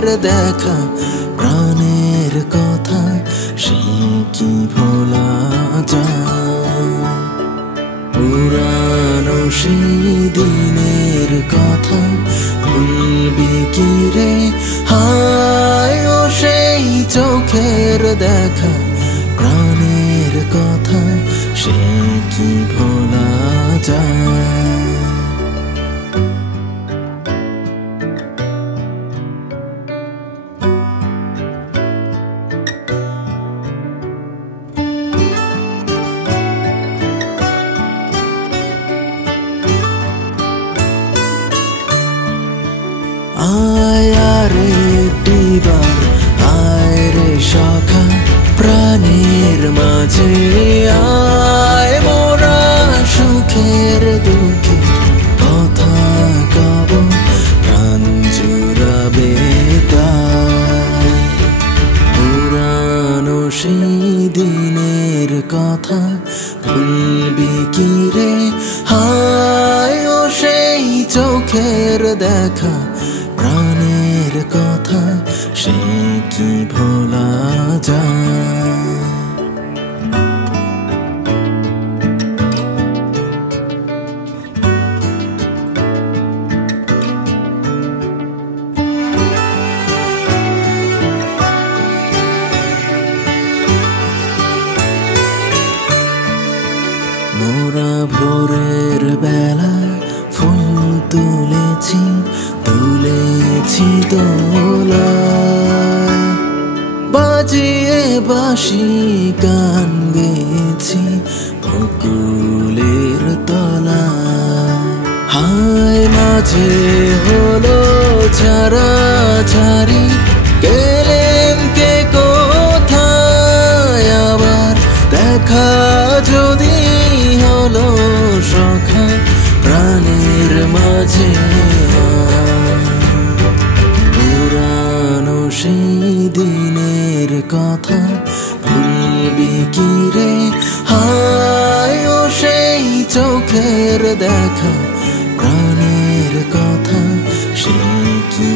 চোখের দেখা প্রাণের কথা সে কি ভোলা যায় পুরানো সেই দিনের কথা ভুলবি কি রে হায় ও সেই চোখের দেখা প্রাণের কথা সে কি ভোলা যায় আয় রে দিবার আয় রে সখা প্রাণের মাঝে আয় মোরা সুখের দুঃখে কথা কব প্রাণ জুড়াবে তাই পুরানো সেই দিনের কথা ভুলবি কি রে হায় ও সেই চোখের দেখা প্রাণের কথা সে কি ভোলা যায় মোরা ভোরের বেলা ফুল তুলেছি দোলায় বাজিয়ে বাঁশি গান গেয়েছি বকুলের তলায় হায় মাঝে হলো ছাড়াছাড়ি গেলেন কে কোথায় আবার দেখা যদি হলো সখা প্রাণের মাঝে পুরানো সেই দিনের কথা ভুলবি কি রে হায় ও সেই চোখের দেখা প্রাণের কথা সে কি